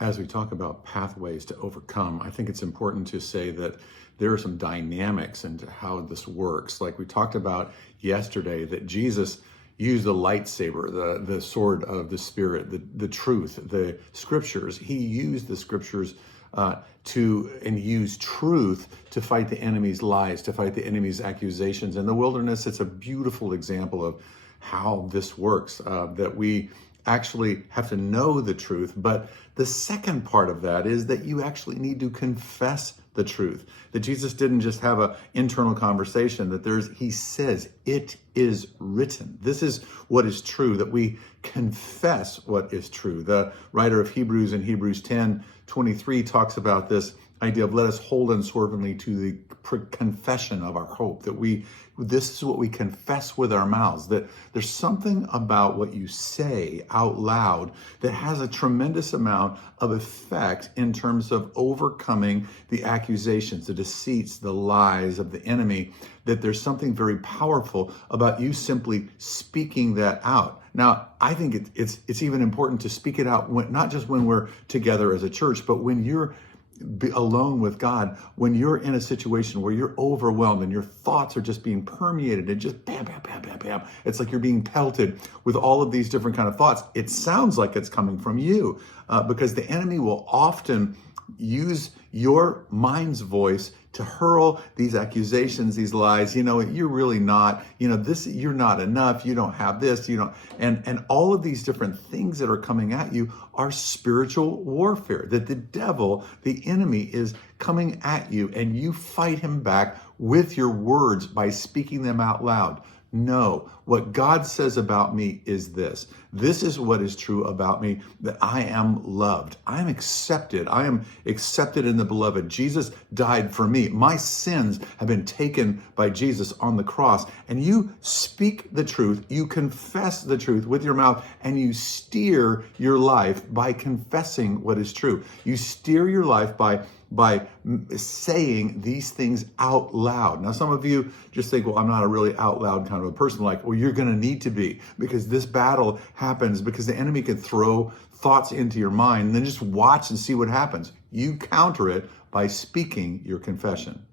As we talk about pathways to overcome, I think it's important to say that there are some dynamics into how this works. Like we talked about yesterday, that Jesus used the lightsaber, the sword of the Spirit, the truth, the scriptures. He used the scriptures and use truth to fight the enemy's lies, to fight the enemy's accusations. In the wilderness, it's a beautiful example of how this works, that we actually have to know the truth. But the second part of that is that you actually need to confess the truth. That Jesus didn't just have an internal conversation, that he says, it is written. This is what is true, that we confess what is true. The writer of Hebrews in Hebrews 10:23 talks about this idea of let us hold unswervingly to the confession of our hope, that this is what we confess with our mouths, that there's something about what you say out loud that has a tremendous amount of effect in terms of overcoming the accusations, the deceits, the lies of the enemy, that there's something very powerful about you simply speaking that out. Now, I think it's even important to speak it out, not just when we're together as a church, but when you're alone with God, when you're in a situation where you're overwhelmed and your thoughts are just being permeated and just bam, bam, bam, bam, bam. It's like you're being pelted with all of these different kind of thoughts. It sounds like it's coming from you because the enemy will often use your mind's voice to hurl these accusations, these lies. You're really not, you're not enough. You don't have this, and all of these different things that are coming at you are spiritual warfare, that the devil, the enemy, is coming at you and you fight him back with your words by speaking them out loud. No, what God says about me is this. This is what is true about me, that I am loved. I am accepted. I am accepted in the beloved. Jesus died for me. My sins have been taken by Jesus on the cross. And you speak the truth. You confess the truth with your mouth, and you steer your life by confessing what is true. You steer your life by saying these things out loud. Now, some of you just think, well, I'm not a really out loud kind of a person. Like, well, you're going to need to be, because this battle happens because the enemy can throw thoughts into your mind and then just watch and see what happens. You counter it by speaking your confession.